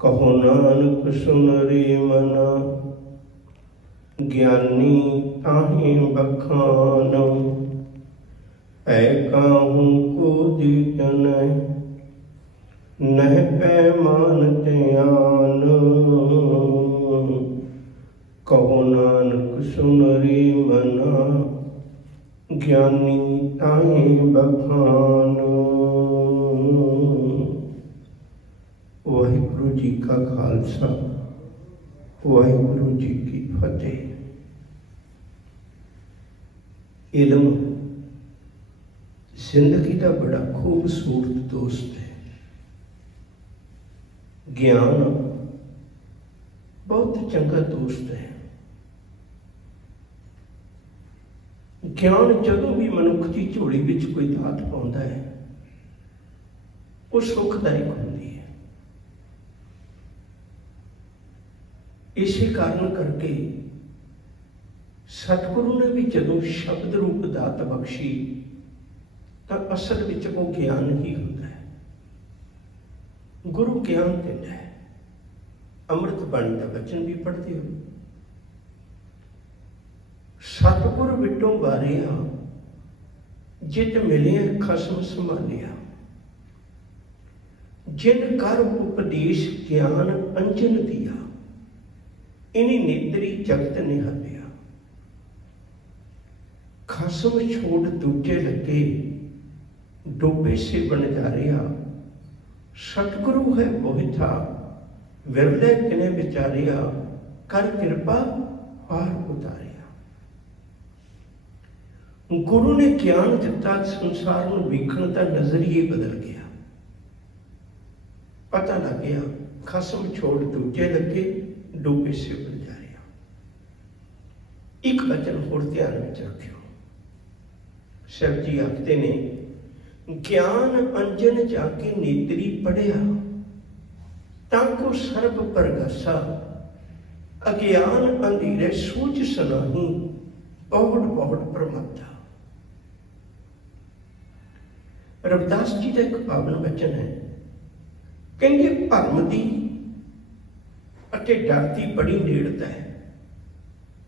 कहो नानक सुन रे मना, ज्ञानी ताहि बखान। पै काहू को दीजन, नह पै मानत आन। कहो नानक सुन रे मना, ज्ञानी ताहि बखान। वाहिगुरु जी का खालसा, वाहिगुरु जी की फतेह। इल्म जिंदगी का बड़ा खूबसूरत दोस्त है। ज्ञान बहुत चंगा दोस्त है। ज्ञान जदों भी मनुख की झोली विच कोई दात पाउंदा है, वो सुखदायक होंदी है। इसी कारण करके सतगुरु ने भी जदों शब्द रूप दात बख्शी, तो असल विच वो ज्ञान ही होता है। गुरु ज्ञान दिंदा है। अमृत बाणी का वचन भी पढ़ते हो, सतगुर विटों बारिया, जित मिलिया खसम संभालिया। जिन कर उपदेश ज्ञान अंजन दिया, इन्हीं नेत्री जगत ने हत्या। खसम छोड़ दूजे लगे, डोबे से बन जा रहा। सतगुरु है बोहिथा, विरले किने विचारिया। कर कृपा पार उतारिया। गुरु ने ज्ञान दिता, संसार में वेखण का नजरिए बदल गया। पता लग गया खसम छोड़ दूजे लगे, डोबे से बन जा रहा। एक वचन होर ध्यान में रखियो। शिव जी आखते ने, ज्ञान अंजन जाके नेत्री पढ़िया, ताको सर्ब परगासा। अज्ञान अंधेरे सूझ सुनाही, बहुत बहुत प्रमाता। रविदास जी का एक पावन वचन है, कहेंगे भरम दी अते डर दी बड़ी नेड़ता है,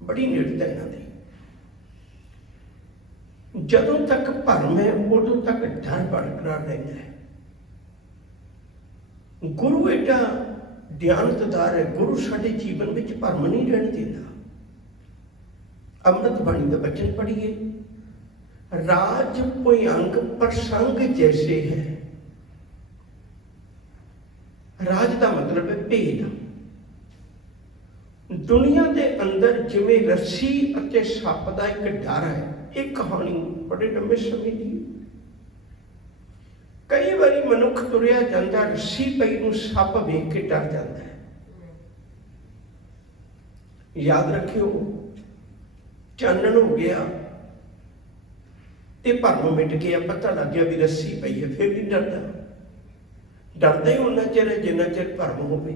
बड़ी नेड़ता है इन्हां दी। जदों तक भरम है, उदों तक डर बरकरार रहता है। गुरु एडा ध्यानतदार है, गुरु साडे जीवन में भरम नहीं रहने देता। अमृत बाणी का वचन पढ़िए, राज भुयंग प्रसंग जैसे है। राज का मतलब है भेद। दुनिया के अंदर जिवें रस्सी अते सप का एक डर है। एक कहानी बड़े लंबे समय की, कई बारी मनुख तुरिया जाता, रस्सी पई नूं सप वेख के डर जाता है। याद रखियो, चानन हो गया ते भरम मिट गया, पता लग गया भी रस्सी पई है, फिर नहीं डरता। डरदा ही उन्ना चिर है जिन्ना चिर भरम होवे।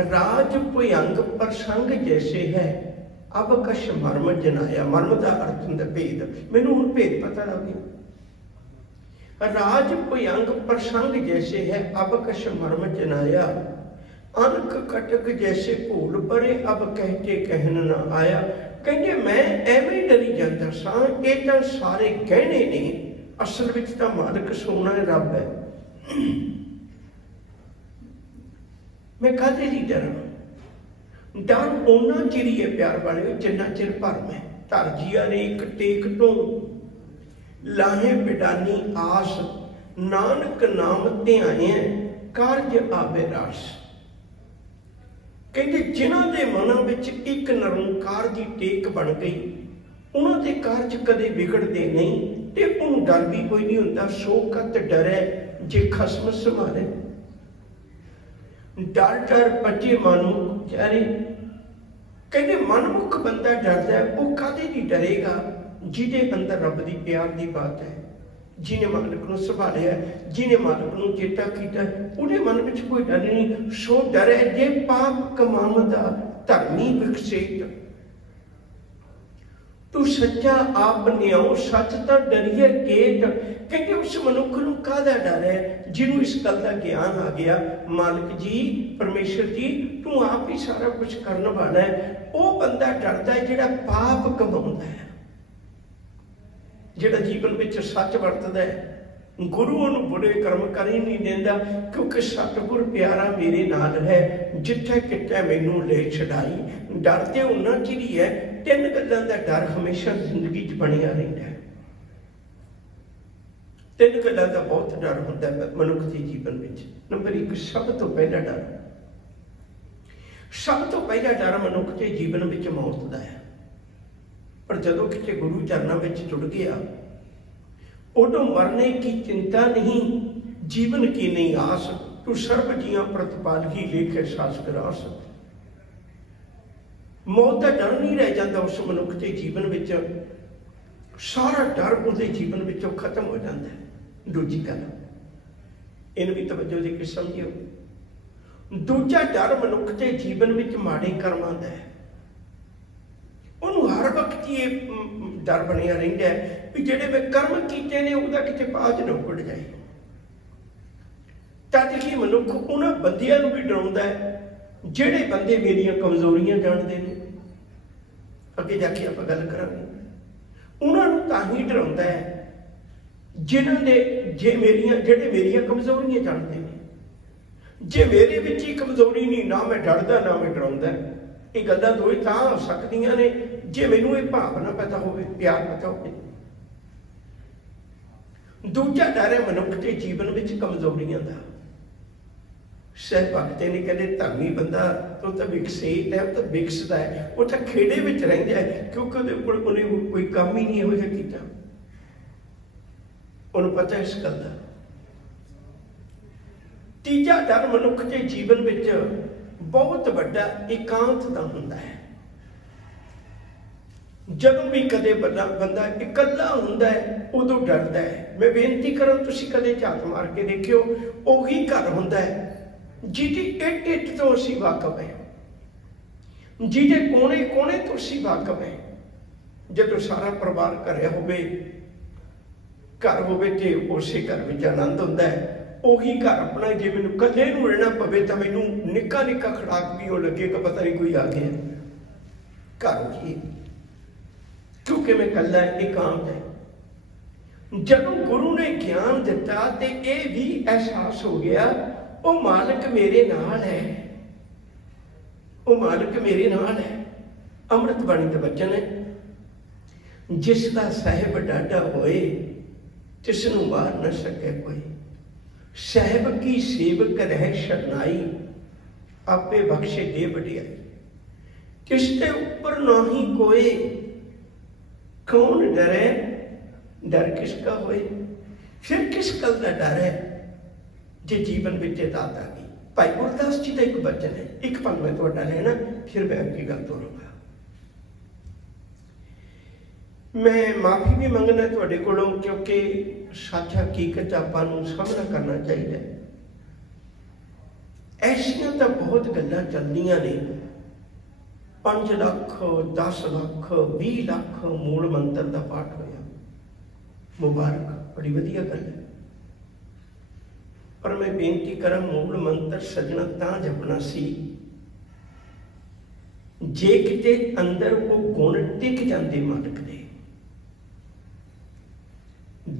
राज भुयंग प्रसंग जैसे है, अब कश मर्म जनाया। मर्म का अर्थ होंदा भेद। मैनूं हुण भेद पता लग गया। राज भुयंग प्रसंग जैसे है, अब कश मर्म जनाया। अनक कटक जैसे भूल परे, अब कहते कहन ना आया। कहते मैं एवें डरी जाता सा, ये तो सारे गहने ने, असल विच तां मालिक सोना है, रब है। मैं काहदे लई डरां? डर उन्ना चिर ही है प्यार वाले, जिन्ना चिर भरम है। धरजिया ने एक टेक तो लाहे बिडानी आस, नानक नाम ध्याए कारज आवे रास। कहते जिन्हां दे मनां विच एक निरंकार दी टेक बन गई, उन्हां दे कारज कदे बिगड़ते नहीं, ते उन्हें डर भी कोई नहीं होता। सो कत डरै जे खसम संभाले। डर डर बचे मनमुख चारे। कहते मनमुख बंदा डरता है, वो कादे नहीं डरेगा? जिहदे अंदर रब की प्यार की बात है, जिन्हें मालिक को संभालिया, जिन्हें मालिक को चेता किया, उहदे मन में कोई डर नहीं। सो डर है जे पाप कमावदा धर्मी विकसित। तू सच्चा आप न्याओ सच तो डरिए केट। क्योंकि उस मनुख नूं काहदा डर है जिन्हों इस गल का ज्ञान आ गया, मालिक जी परमेश्वर जी तू आप ही सारा कुछ करने वाला है। वो बंदा डरदा है जिहड़ा पाप कमाउंदा है, जिहड़ा जीवन में सच वरतदा है। गुरु उन्हें बुरे कर्म कर ही नहीं देंदा, क्योंकि सतगुर प्यारा मेरे नाल है, जिथे किते मैनू ले छड़ाई। डर ते उन्ना चिर ही है, तीन गल्लां दा डर हमेशा जिंदगी च बनिया रहिंदा है। तीन गल्लां दा बहुत डर हुंदा है मनुख के जीवन में। नंबर एक, सब तो पहला डर, सब तो पहला डर मनुख के जीवन में मौत का है। पर जदों किसी गुरु चरणों में जुड़ गया, उदों मरने की चिंता नहीं, जीवन की नहीं आस, तू सर्व जिया प्रतिपाल ही लेखे सास विरास। मौत का डर नहीं रह जाता उस मनुख के जीवन में, सारा डर उसके जीवन में खत्म हो जाता है। दूजी गल इन भी तवज्जो दे के समझियो, दूजा डर मनुख के जीवन में माड़े कर्मां दा है। उन्होंने हर वक्त ये डर बनिया रहिंदा है भी जिहड़े मैं कर्म कीते ने उहदा किते पाज न उगड़ जाए। तद कि मनुख उन्हां बंदियां नूं भी डराउंदा है जिहड़े बंदे मेरियां कमजोरियां जाणदे ने। अगे जाके आपां गल करांगे। उन्हां नूं तां ही डराउंदा है जिन्हां दे जिहड़े मेरियां कमजोरियां जाणदे ने। जे मेरे विच ही कमजोरी नहीं, ना मैं डरदा ना मैं डराउंदा, ये गल्लां दो ही तां हो सकदियां ने जे मैनूं ये भावना पता होवे, प्यार पता होवे। दूजा डर है मनुख के जीवन में कमजोरियां का। सह भगते ने कहते धर्मी बंदा तो विकसित है, तो विकसता है, वो तो खेड़े में रहिंदा है, क्योंकि उन्हें कोई काम ही नहीं इहो जिहा कीता। उन्हें पता है इस गल का। तीजा डर मनुख के जीवन में बहुत बड़ा एकांत का हुंदा है। जब भी कदे बंदा इकल्ला हुंदा है उदों डरदा है। मैं बेनती करूं तुसीं कदे झात मार के देखियो, उही घर हुंदा है जिहदी इट इट तो असीं वाकफ है, जिहदे कोने कोने तो असीं वाकफ है। जदों सारा परिवार घरे होवे, घर होवे ते उसे घर विच आनंद हुंदा है। उही घर अपना जे मैनूं कदे नूं रहना पवे तां मैनूं निक्का निक्का खड़ाक भी हो लगेगा, पता नहीं कोई आ गया घर की, क्योंकि मैं कल्ला एकांत है। जब गुरु ने ज्ञान दिता तो यह भी एहसास हो गया वो मालिक मेरे नाल है, वो मालिक मेरे नाल है। अमृत बाणी का वचन है, जिसका साहिब डाढ़ा होए तिसनूं मार न सके कोई। साहिब की सेवक रह शरनाई, आपे बख्शे दे वडियाई। किसके ऊपर ना ही कोई, कौन डरे डर किसका होए। फिर किस गल का डर है जे जीवन में दात आ गई। भाई गुरदास जी का एक वचन है, एक पल मैं तुहाडा लेना, फिर मैं अगली गल तोरूंगा। मैं माफी भी मंगना तुहाडे कोलों, क्योंकि सच हकीकत आपां नूं सामना करना चाहिए। ऐसियां तो बहुत गल्लां चलदियां ने, 5 लाख 10 लाख 20 लाख मूल मंत्र का पाठ होया, मुबारक, बड़ी वधिया गल है। पर मैं बेनती करा, मूल मंत्र सजना तां जपना सी जे किते अंदर वो गुण टिक जाते मालिक दे।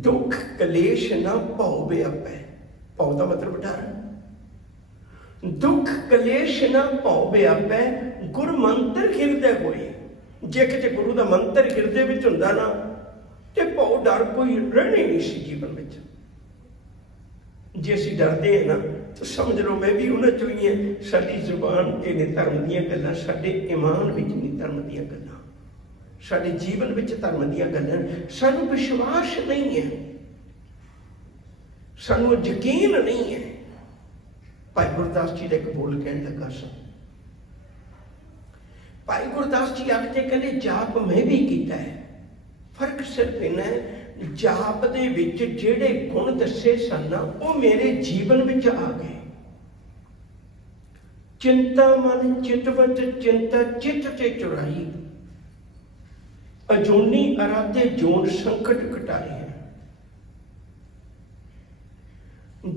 दुख कलेश ना भाव व्यापै, भाव का मतलब डर। दुख कलेश ना भाव व्यापै, गुर मंत्र हिरदे होए। जे किते गुरु का मंत्र हिरदे विच हुंदा ना ते भाव डर कोई रहने नहीं सी जीवन में। जे असीं डरदे हैं ना तो समझ लो मैं भी उन्हां चों ही है। साडी जुबान ते ने धर्म दीयां गल्लां, साडे ईमान विच नहीं धर्म दीयां गल्लां, साडे जीवन विच धर्म दीयां गल्लां। सानूं विश्वास नहीं है, सानूं यकीन नहीं है। भाई गुरदास जी का एक बोल कहन लगा सा। भाई गुरदास जी आखते कहते जाप मैं भी किया है, फर्क सिर्फ इन्ना है जाप दे विच जिहड़े गुण दसे सन वो मेरे जीवन विच आ गए। चिंता मन चितवत चिंता चित ते चुराई, अजूनी आराध्य जोन संकट कटाए हैं।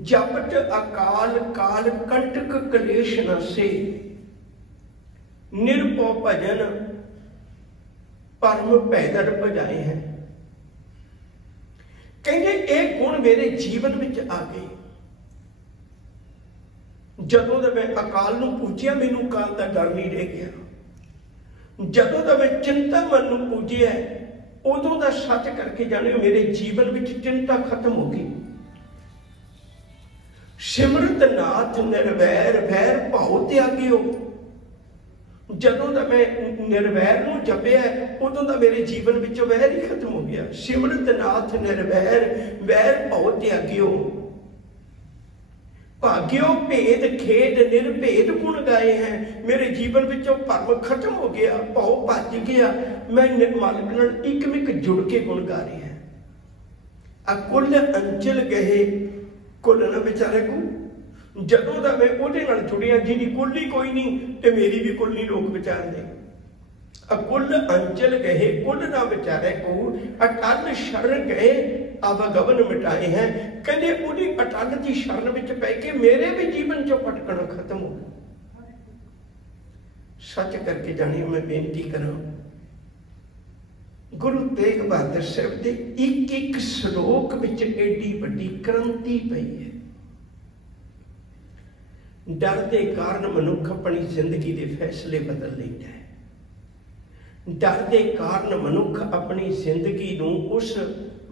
जपट अकाल काल कंटक कलेश न से, निरपौ भजन परम पैदल बजाए हैं। कहते एक गुण मेरे जीवन में आ गए। जदों दा मैं अकाल नूं पूजिया, मैनू काल का डर नहीं रह गया। जदों दा मैं चिंता मन नूं पूजिया, उदों दा सच करके जाने मेरे जीवन में चिंता खत्म हो गई। सिमरत नाथ निर्वैर वैर भाव त्यागियो। जदों दा मैं निर्वैर नूं जपिया, उदों दा मेरे जीवन में वैर ही खत्म हो गया। सिमरत नाथ निर्वैर वैर भाव त्यागियो। भाग्यो भेद खेद निर्भेद गुण गाए हैं। मेरे जीवन विचों भरम खत्म हो गया, भाव भज गया। मैं मालिक नाल इकमिक जुड़ के गुण गा रही है। अकुल अंचल गए कुल ना बेचारे को। जदों दा मैं उहदे नाल जुड़िया जिहदी कुल ही कोई नहीं, ते मेरी भी कुल नहीं लोग विचारते। अकुल अंचल गए कुल ना बेचारे को, अटल शरण गए आवागमन मिटाए हैं। कहते उहदी अटल की शरण विच पै के मेरे भी जीवन चो भटकना खत्म हो गया। सच करके जानिए, मैं बेनती करा, गुरु तेग बहादुर साहब के एक एक श्लोक विच एडी वड्डी क्रांति पई है। डर के कारण मनुख अपनी जिंदगी के फैसले बदल लेता है। डर के कारण मनुख अपनी जिंदगी नूं उस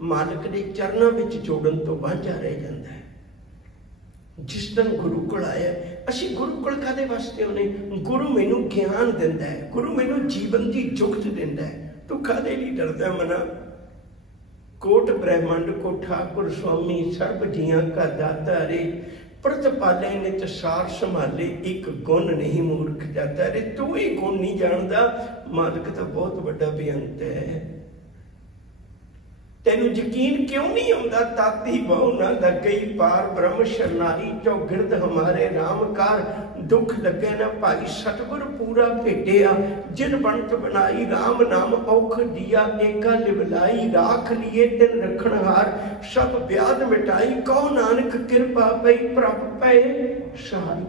मालिक के चरणों में जोड़न तो वांझा रह जाता है। जिस दिन गुरु कोल आया, असी गुरु कोल कादे वास्ते आउणे? गुरु मैनू ज्ञान दिंदा है, गुरु मैनू जीवन की जुगत दिंदा है। तू कादे नहीं डरदा मना? कोट ब्रह्मंड को ठाकुर स्वामी सर्ब जियां का दाता रे, प्रतिपाले नित सार संभाले, एक गुण नहीं मूर्ख जाता रे। तू ही गुण नहीं जानता, मालिक तो बहुत बड़ा बेअंत है। तेनू यकीन क्यों नहीं आता? ताती बहु ना लगई पार ब्रह्म शरनाई, चौगिरद हमारे राम कार। दुख लगे ना भाई सतगुर पूरा भेटिया, जिन बनत बनाई राम नाम औख दिया। एका लिवलाई राख लिए तिन रखनहार, सब व्याध मिटाई। कहो नानक कृपा पई प्रभ पै सहाई।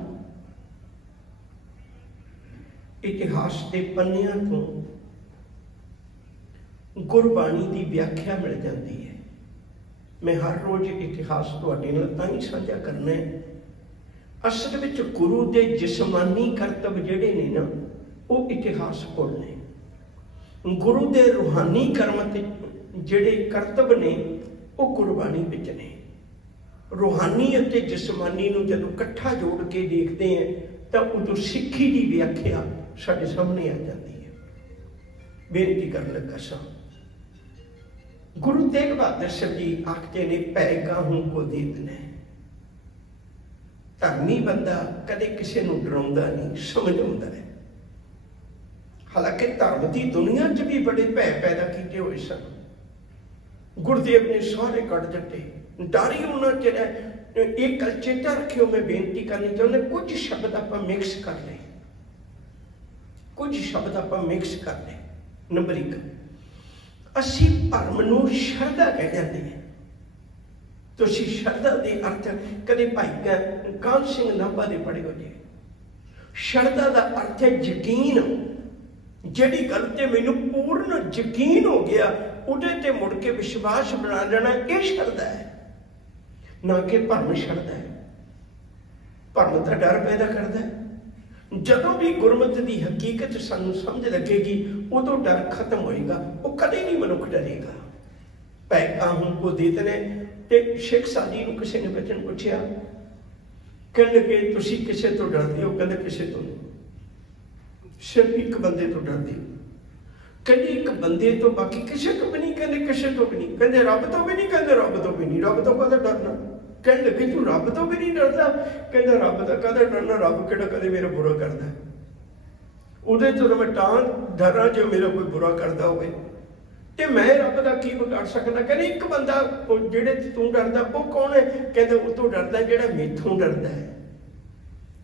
इतिहास के पन्नियां तो गुरबाणी की व्याख्या मिल जाती है। मैं हर रोज इतिहास तुहाडे नाल तां ही साझा करना है। असल में गुरु के जिसमानी करतब जिहड़े ने ना, वो इतिहास कोल ने। गुरु के रूहानी कर्म जिहड़े करतब ने, वो गुरबाणी विच ने। रूहानी अते जिसमानी नूं जदों इकट्ठा जोड़ के देखते हैं, तो उदों सिक्खी की व्याख्या साडे सामने आ जाती है। बेनती कर लगा सा, गुरु तेग बहादुर साहब जी आखते ने, पैगा हूं को देतना है। धर्मी बंदा कदे किसी को डराउंदा नहीं, समझाउंदा है। हालांकि धर्म की दुनिया च भी बड़े भय पैदा किए हुए सन। गुरुदेव ने सारे कट दिते, डर ही उन्होंने चिर। एक गल चेता रखियो, मैं बेनती करनी चाहूँगा, कुछ शब्द आप मिक्स कर ले, कुछ शब्द आप मिक्स कर ले। नंबर एक, असी भरम नूं शरधा कह जाते हैं। तो असी शरधा के अर्थ कदे भाई कान सिंह नाभा दे पढ़े हो जाए। शरधा का अर्थ है यकीन। जिहड़ी गल ते मैनूं पूर्ण यकीन हो गया, उहदे ते मुड़ के विश्वास बना लेना, यह शरधा है, ना कि भरम शरधा है। भरम तो डर पैदा करता है। जदों भी गुरमत की हकीकत सानू समझ लगेगी, उदों डर खत्म होएगा। वो कदे नहीं मनुख डरेगा। पैगा हूं को देतने। ते शेख सादी नूं किसी ने बचन पूछया, कह लगे तुसी किसे तो डरते हो? कहते किसे तो नहीं, सिर्फ एक बंदे तो डरते हो। कहते एक बंदे तो, बाकी किसे तो भी नहीं। कहते किसे तो भी नहीं। कहते रब तो भी नहीं। कहते रब तो भी नहीं। रब तो कदा डरना? कहने लगे तू रब तो भी नहीं डरता? कहते रब तो कदा डरना? रब किहड़ा कदे मेरा बुरा करता है? उहदे तो मैं तां डरां जो मेरा कोई बुरा करता होवे, ते मैं रब का की बिगाड़ सकदा? कहते एक बंदा जिहड़े तू डरदा वो कौन है? कहते वो तो डरदा जिहड़ा मैथों डरदा है।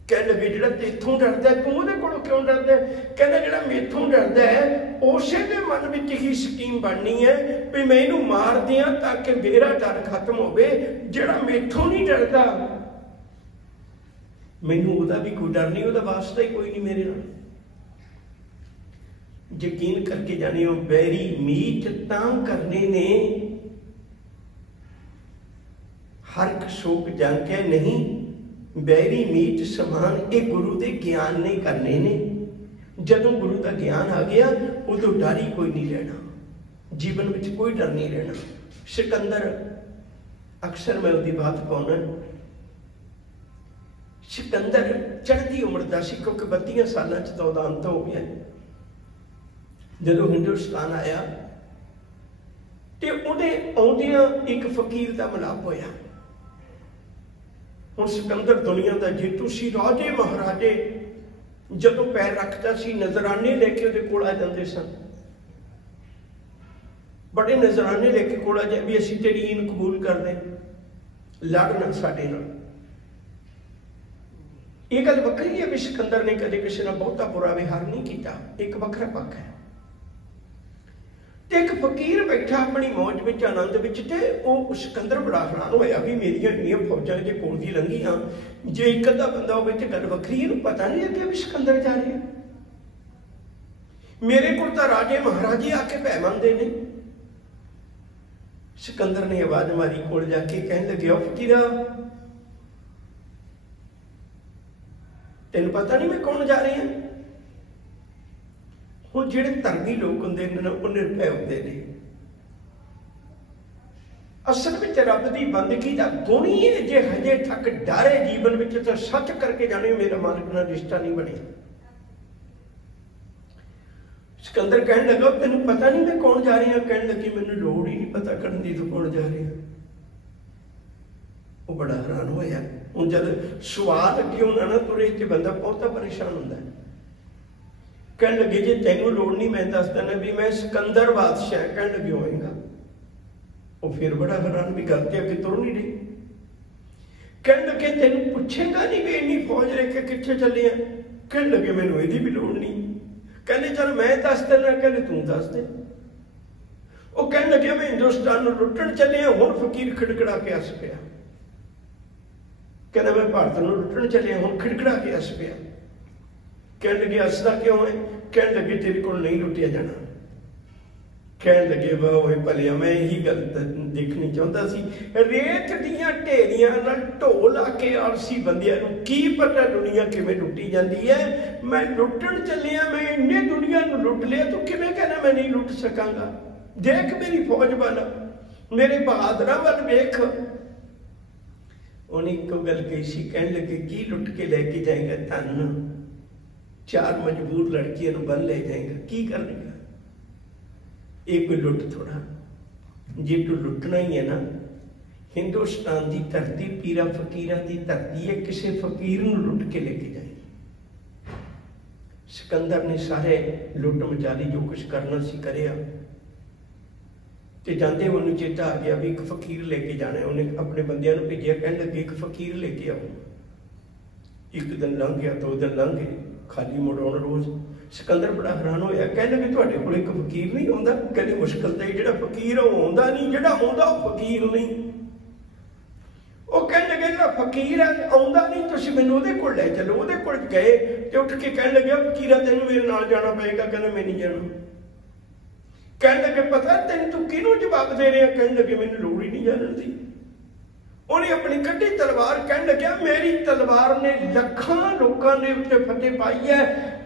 कहने लगे जिहड़ा तेथों डरदा तू उहदे कोलों क्यों डरदा? कहंदा जिहड़ा मेथों डरदा है उसे दे मन विच ही स्कीम बननी है भी मैं इहनूं मार दियां ताकि मेरा डर खत्म होवे। जिहड़ा मेथों नहीं डरदा मैनूं उहदा भी कोई डर नहीं, उहदा वास्ता ही कोई नहीं मेरे नाल। यकीन करके जानियो बैरी मीत तां करने ने हरक शोक जांके नहीं, बैरी मीत समान ये गुरु के ज्ञान ने करने ने। जदों गुरु का ज्ञान आ गया उदों डर ही कोई नहीं रहना, जीवन में कोई डर नहीं रहना। सिकंदर अक्सर मैं उसकी बात पाउना, सिकंदर चढ़ती उम्र का सी क्योंकि 32 सालों च तो अंत हो गया। जदों हिंदुस्तान आया तो उन्हें आउंदियां एक फकीर का मिलाप होया। हुण सिकंदर दुनिया का जेतू सी, राजे महाराजे जदों पैर रखता सी नजराने लेके उहदे कोल आ जांदे सन। बड़े नजराने लेके कोल आ जाए भी असीं तेरी ईन कबूल कर दें, लड़ना साडे नाल। ये गल वक्री है भी सिकंदर ने कदे किसी नाल बहुता बुरा व्यवहार नहीं किया, एक वखरा पक्ष है। एक फकीर बैठा अपनी मौज में आनंद में, तो सिकंदर बड़ा हैरान होया भी मेरिया इन्नियां फौजां जे कोल दी लंघियां, जे एक अद्धा बंदा होवे ते गल वखरी, इहनूं पता नहीं लग्गिया भी सिकंदर जा रहे हैं। मेरे कोल तां राजे महाराजे आके भै मंगदे ने। सिकंदर ने आवाज मारी कोल जाके, कहन लगे ओ फकीरा तेन पता नहीं मैं कौन जा रही हैं? हुण जिहड़े धर्मी लोग होंदे ने वो निर्भय होंदे ने। असल में रब की बंदगी का गुण ही है, जे हजे तक डर है जीवन में तो सच करके जाने मेरा मालिक नाल रिश्ता नहीं बने। सिकंदर कहने लगा तेन पता नहीं मैं कौन जा रही हूं? कहने लगी मैनूं लोड़ ही नहीं पता करन दी तू कौन जा रही है। वो बड़ा हैरान होया। हुण जब सवाल अगे होना ना तुरे च बंदा बहुता परेशान होंदा है। कहने लगे जे तेनों लोड़ नहीं मैं दस देना भी मैं सिकंदर बादशाह। कहने लगे होएगा। वो फिर बड़ा हैरान भी गल ते अगे तुर नहीं रही। कहने लगे तेन पूछेगा नहीं भी इन्नी फौज लेके कित्थे चले हैं? कहने लगे मैनूं इहदी भी लोड़ नहीं। कहने चल मैं दस देना। कहने तू दस दे। वो कहने लगे मैं हिंदुस्तान नूं लुट्टण चले हैं। हुण फकीर खिड़खड़ा के हस पिया। कहना मैं भारत नूं लुट्टण चले हैं, हुण खिड़खड़ा के हस पिया। कहने लगे हसदा क्यों है? कहने लगे तेरे को नहीं लुटिया जाना। कहने लगे वाह भलिया मैं यही गल देखनी चाहता सी, रेत दियां ढेरियां नाल ढो ला के आलसी बंदियां नूं की पता दुनिया किवें लुटी जाती है। मैं लुटण चलिया, मैं इन्ने दुनिया नूं लुट लिया, तू किवें कहना मैं नहीं लुट सकांगा? देख मेरी फौज वाल, मेरे बहादुरां वाल वेख। उन्हें एक गल कही सी, कहने लगे की लुट के लेके जाएगा? धन 4 मजबूर लड़कियों को बन ले जाएगा, की कर लेगा? ये कोई लुट थोड़ा। जे तू लुटना ही है ना, हिंदुस्तान की धरती पीरा फकीर की धरती है, किसी फकीर नूं लुट के लेके जाए। सिकंदर ने सारे लुट मचा ली, जो कुछ करना सी करिया। ते जाते उन्होंने चेता आ गया भी एक फकीर लेके जाना है। उन्हें अपने बंदियां नूं भेजिया, कहने लगे एक फकीर लेके आओ। एक दिन लंघ गया, 2 दिन लंघ गए, खाली मुड़ आउण रोज। सिकंदर बड़ा हैरान होया, कहने लगे तुहाडे कोल एक फकीर नहीं आउंदा? कहने मुश्किल तो जिहड़ा फकीर वो आउंदा नहीं, जिहड़ा आउंदा वो फकीर नहीं। वो कहने लगे जिहड़ा फकीर है आउंदा नहीं, तुसीं मैनूं उहदे कोल लै चलो। उहदे कोल गए ते उठ के कहने लगे फकीरा तैनूं मेरे नाल जाना पएगा। कहना मैं नहीं जाना। कहने लगे पता तेन तू किहनूं जवाब दे रहा? कहने लगे मैनूं लोड़ ही नहीं जानन दी। उन्हें अपनी कड्डी तलवार, कहने लगे मेरी तलवार ने लखां लोगों ने उत्ते फतेह पाई है।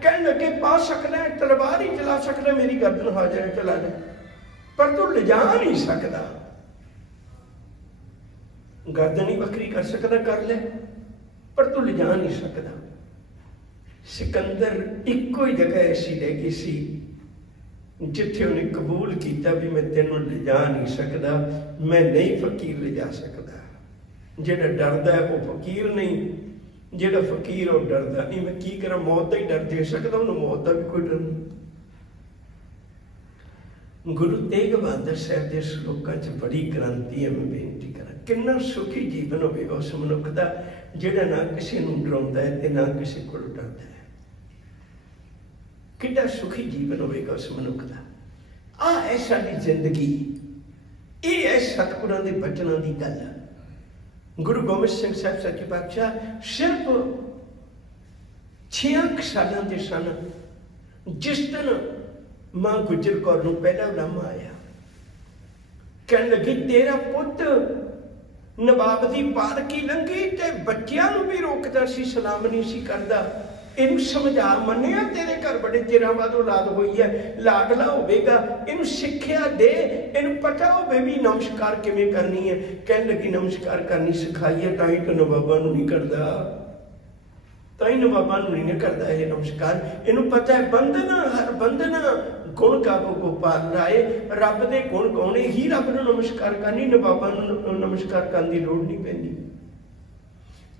कहने लगे पा सकना है, तलवार ही चला सकना, मेरी गर्दन हाजिर है चला ले, पर तू ले जा नहीं सकता। गर्दन ही बकरी कर सकता, कर ले, पर तू ले जा नहीं सकता। सिकंदर इको ही जगह ऐसी रह गई सी जिथे उन्हें कबूल किया भी मैं तेनों ले जा नहीं सकता, मैं नहीं फकीर ले जा सकता। जेड़ा डरदा है वो फकीर नहीं, जेड़ा फकीर वो डरदा नहीं। मैं की करा, मौत का ही डर दे सकता, उन्हें मौत का भी कोई डर नहीं। गुरु तेग बहादुर साहब के श्लोकों च बड़ी क्रांति है। मैं बेनती करा, कितना सुखी जीवन होगा उस मनुख का जिहड़ा ना किसी नूं डराउंदा है ते ना किसी कोल डरदा है। कितना सुखी जीवन होगा उस मनुख का। आ है साडी जिंदगी, ये है सतगुरां दे बचनां दी गल। गुरु गोबिंद सिंह साहब सच्चे पातशाह सिर्फ 6 सालां दे सन जिस दिन मां गुजर कौर नूं पहला उलामा आया, कहन लगी तेरा पुत नवाब दी पालकी लंघी ते बच्चियां नूं भी रोकदा सी, सलाम नहीं सी करदा। इनू समझा, मन्निया तेरे घर बड़े चिरां बाद औलाद हुई है, लाडला होवेगा, इनू सिक्ख्या दे, इनू पता होवे भी नमस्कार किवें करनी है। कहन लगी नमस्कार करनी सिखाई है, तां ही तो नवाबां नूं नहीं करदा, तां ही नवाबां नूं नहीं करदा ये नमस्कार। इनू पता है बंदना हर बंदना गुण गावो गोपाल राय, रब दे गुण गाउने ही रब नूं नमस्कार करनी, नवाबां नूं नमस्कार करन दी लोड़ नहीं पैंदी।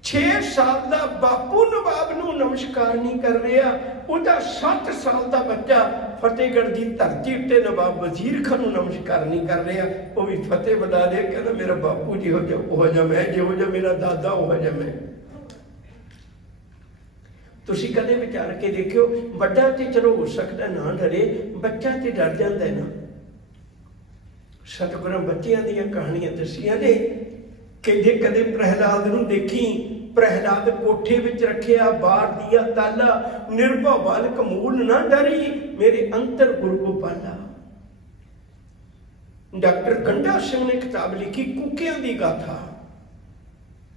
6 साल का बापू नवाब नूं नमस्कार नहीं कर रहा, उहदा 7 साल का बच्चा फतेहगढ़ की धरती उत्ते नवाब वजीर खान नूं नमस्कार नहीं कर रहा, वह भी फतेह बना रहा, कहना मेरा बापू जिहो जिहा मैं, जिहो जिहा मेरा दादा उहो जिहा मैं। तुसीं कदे विचार के देखियो, बड़ा तो चलो हो सकता ना डरे, बच्चा तो डर जाता है ना। सतगुरां बच्चियां दीयां कहानियां दसियां ने, कहते कदे प्रहलाद नूं देखी, प्रहलाद कोठे विच रखिया, बाहर दिया ताला, निर्भव बालक मूल ना डरी, मेरे अंतर गुरु गोपाला। डॉक्टर गंडा सिंह ने किताब लिखी कुकियां दी गाथा,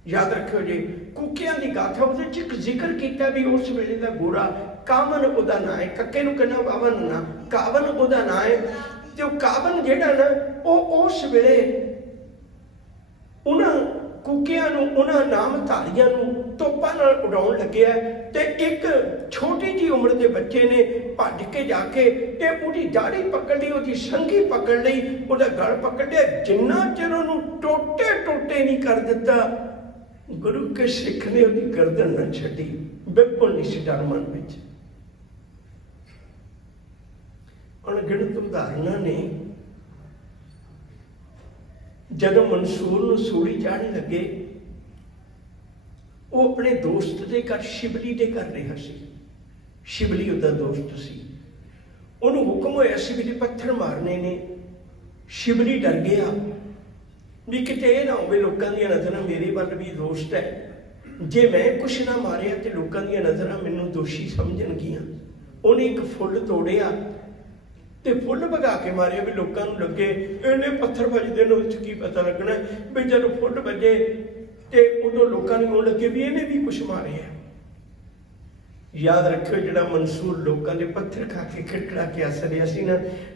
याद रखियो जी, कुकियां दी गाथा। उहदे च एक जिक्र किया भी उस वेले दा गोरा कावन उहदा नाम है, कक्के नूं कहना वावन ना, कावन उहदा नाम है। ते ओह कावन जिहड़ा ना ओह उस वेले उन्हां कुकियां नूं, उन्हां नामधारियां नूं तोपां नाल उड़ाउण लग्गिआ ते एक छोटी जी उम्र के बच्चे ने भज के जाके ते उहदी दाढ़ी पकड़ ली, उहदी संघी पकड़ लई, उहदा गल पकड़ लिया, जिन्ना चिर उहनूं टोटे टोटे नहीं कर दिता, गुरु के सिख ने उहदी गर्दन न छड्डी, बिल्कुल नहीं सी डर मन विच। अणगिणत उदाहरणां ने। जदों मंसूर नूं सूली चाढ़न लगे, वो अपने दोस्त के घर शिवली के घर रहा सी, शिवली उसका दोस्त सी। उन्होंने हुक्म होया सी भी पत्थर मारने ने, शिवली डर गया भी किते ना हो लोगों दी नज़र मेरे वाल भी दोस्त है, जे मैं कुछ ना मारिया तो लोगों दी नज़र मैनू दोषी समझणगियां। उन्हें एक फुल तोड़िया ते फुल भगा के मारे भी लोगों को लगे इन्हें पत्थर बजते हैं, उस की पता लगना भी जो फुल बजे तो उदों लोगों को लगे भी इन्हें भी कुछ मारे है। याद रखियो जो मंसूर लोगों के पत्थर खा के खिड़खड़ा के हस रहा सी ना,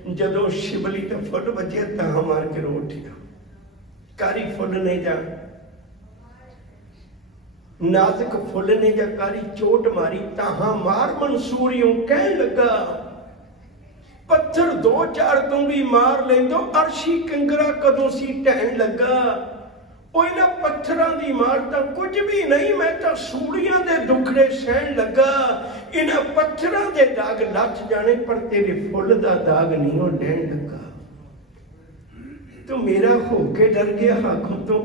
जदों शिवली तो फुल बजे तां मार के रो उठिया, कारी फुल ने जा नाजुक फुल ने जा कारी चोट मारी, तां मार मंसूर यूं कहन लगा, पत्थर 2-4 तुम भी मार लेंदो, अर्शी कंगरा कदों सी ढहन लगा। इन्हां पत्थरां दी मार तां कुछ भी नहीं, मैं तां सूलियां दे दुखड़े सहन लगा। इन्हां पत्थरां दे दाग लथ जाने पर तेरे फुल दा दाग नहीं हो लैण लगा। तू मेरा होके डर गया हाखों तो,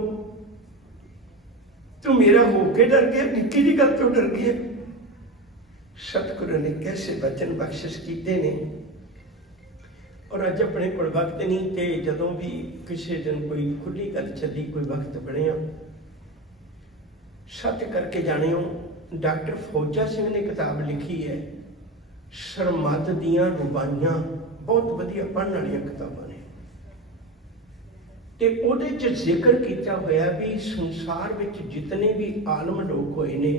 तू मेरा होके डर गया, निक्की जी गल तो डर गया। सतगुरु ने कैसे वचन बख्शिश कीते ने। और अज अपने को वक्त नहीं, तो जदों भी किसी दिन कोई खुली गल चली, कोई वक्त बनया, सच करके जाने हो। डॉक्टर फौजा सिंह ने किताब लिखी है सरमद दियां रुबाइयां, बहुत वधिया पढ़न वाली किताबां ने। ते उहदे च जिक्र किया होया भी संसार विच जितने भी आलम लोग होए ने,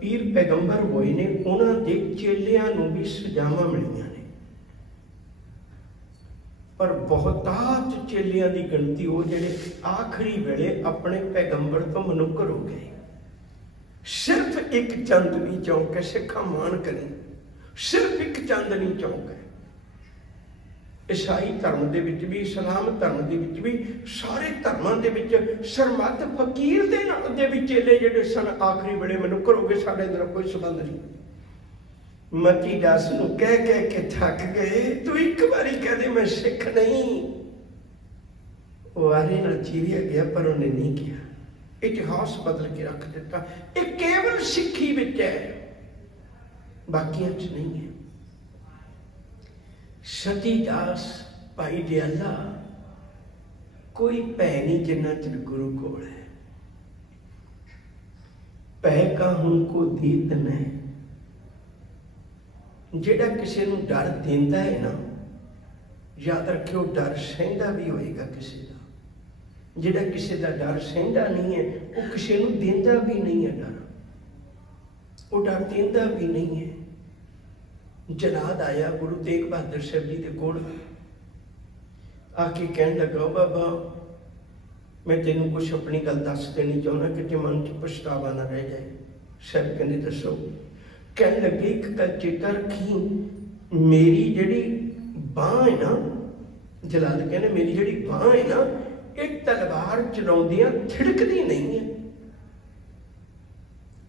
पीर पैगंबर होए ने, उन्हां दे चेलियां नूं भी सजावां मिलियां ने, पर बहुतात चेलियां की गिनती वो जिहड़े आखिरी वेले अपने पैगंबर तो मनुकर हो गए। सिर्फ एक चांदनी चौक है, सिखा मान करें, सिर्फ एक चांदनी चौक है। ईसाई धर्म के भी, इस्लाम धर्म के भी, सारे धर्मों के सरमत फकीर दे भी चेले जिहड़े सन आखिरी वेले मनुकर हो गए, साडे नाल कोई संबंध नहीं। मती दास नूं कह के थक गए, तू एक बारी कह दे मैं सिख नहीं। वो आरे नाल चीरिया गया पर उन्हें नहीं किया। इतिहास बदल के रख दिता। ये केवल सिक्खी विच है, बाकियां च नहीं है। सतीदास भाई दयाला कोई भै नहीं जिन्ना चिर गुरु कोल है। भै काहू को दीत ने, जेड़ा किसी नूं डर देंदा है ना, याद रखियो डर सहंदा भी होएगा किसी का। जेड़ा किसी का डर सहंदा नहीं है वो किसी नूं देंदा भी नहीं है डर, वो डर देंदा भी नहीं है। जलाद आया गुरु तेग बहादुर साहब जी के कोल आके कहन लगा, बाबा मैं तेनों कुछ अपनी गल दस देनी चाहना कि मन च पछतावा ना रह जाए। साहब कहने दसो। कहने लगे एक गल चेता रखी, मेरी जिहड़ी बांह है ना, जलाल कहने मेरी जिहड़ी बांह है ना, एक तलवार चलाउंदियां थिड़कदी नहीं है।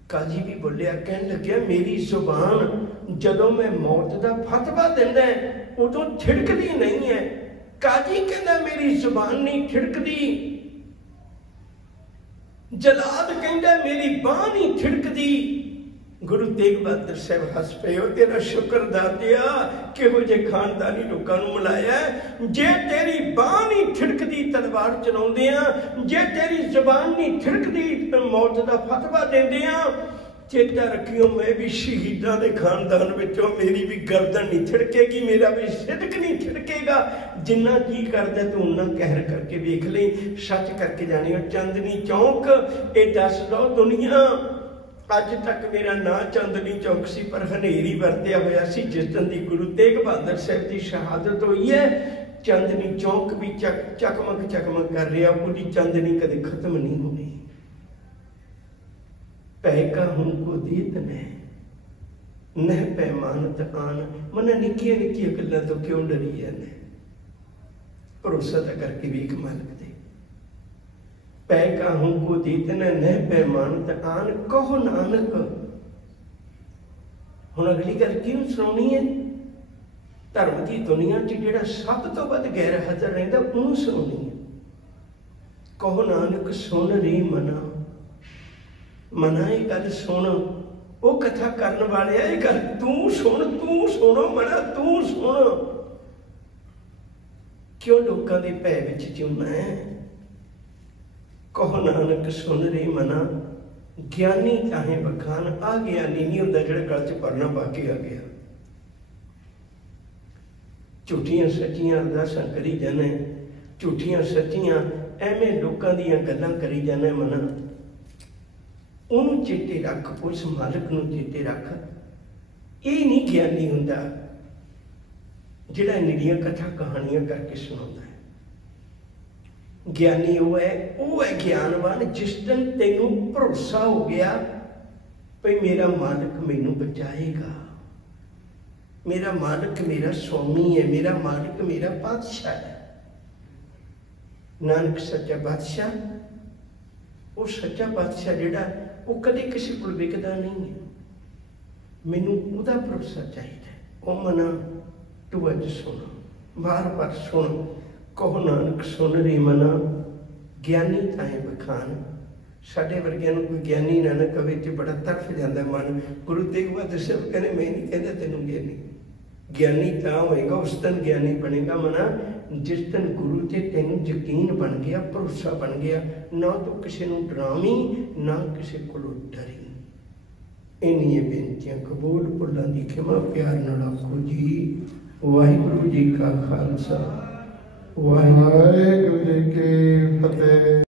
काजी भी बोलिया, कहने लगे मेरी जुबान जदों मैं मौत का फतवा दिंदा है उदों थिड़कदी नहीं है। काजी कहना मेरी जुबान नहीं थिड़कदी। जलाद कहता मेरी बांह नहीं थिड़कदी। गुरु तेग बहादुर साहब हस पे, तेरा शुक्र दातिया किहो जे खानदानी लोगों नूं मिलाया। जे तेरी बांह नहीं थिड़कदी तलवार चलाउंदियां, जे तेरी जुबान नहीं थिड़कदी मौत का फतवा देंदियां, चेता रखियो मैं भी शहीदां दे खानदान विचों, मेरी भी गर्दन नहीं थिड़केगी, मेरा भी सिदक नहीं थिड़केगा। जिन्ना जी करदा तू उन्ना कहर करके वेख ले, सच करके जानियो। चांदनी चौक ये दस दो दुनिया, अज तक मेरा ना चांदनी चौक सी पर हनेरी वरत्या होया सी। जिस दिन दी गुरु तेग बहादुर साहब की शहादत हुई है, चांदनी चौक भी चकमक चकमक कर रहा, पूरी चांदनी कदे खत्म नहीं होनी। पै काहू को दीत ने, नह पैमानत आन। मन निक्किया निक्किया गल्लां तो क्यों डरी जाने, भरोसा तो करके वेख मालक दे। पै काहू को दीत ने, नह पैमानत आन, कहो नानक। हुण अगली गल किहनूं सुनाउणी है? धर्म की दुनिया च जिहड़ा सब तो वध गैर हाज़र रहिंदा उहनूं सुनाउणी है। कहो नानक सुन रे मना, मना ये गल सुन। वो कथा करने वाले ये गल तू सुन, तू सुनो मना, तू सुन। क्यों लोगों के भै विच जिउना है? कहो नानक सुन रे मना, ज्ञानी चाहे बखान। आ ज्ञानी नहीं होता जिहड़ा गल च परना पा के आ गया। झूठियां सच्चियां अरदासां करी जाने, झूठियां सच्चियां एवें लोगों दीयां गल्लां करी जाने। मना उन्होंने चेते रख, उस मालिक नूं चेते रख। ये नहीं ज्ञानी हुंदा जिहड़ा निरीਆਂ कथा कहानियां करके सुनाता है। ज्ञानी वो है ज्ञानवान जिस दिन तेनों भरोसा हो गया भाई मेरा मालिक मैनू बचाएगा, मेरा मालिक मेरा स्वामी है, मेरा मालिक मेरा बादशाह है। नानक सच्चा बादशाह, वो सच्चा बादशाह जिहड़ा वो कदे किसी को विकदा नहीं है। मैनू उहदा भरोसा चाहिए। ओ मना तू अज सुन, बार बार सुन। कहो नानक सुन रे मना, ज्ञानी ताए बखान। साडे वर्गियां नूं कोई ज्ञानी ना कवे ते बड़ा तरफ जाता मन। गुरु तेग बहादुर साहब कहने मैं नहीं कहता तेनों ज्ञानी, ज्ञानी तां होएगा उस दिन ज्ञानी बनेगा मना जिस दिन गुरु ते तेनों यकीन बन गया, भरोसा बन गया। ना तो किसी नूं डरावी, ना किसी कोलों डरी। इन्नियां बेनतियां कबूल, भुल्लां दी खिमा प्यार नाल आखो जी वाहिगुरू जी का खालसा, वाहिगुरू जी की फतेह।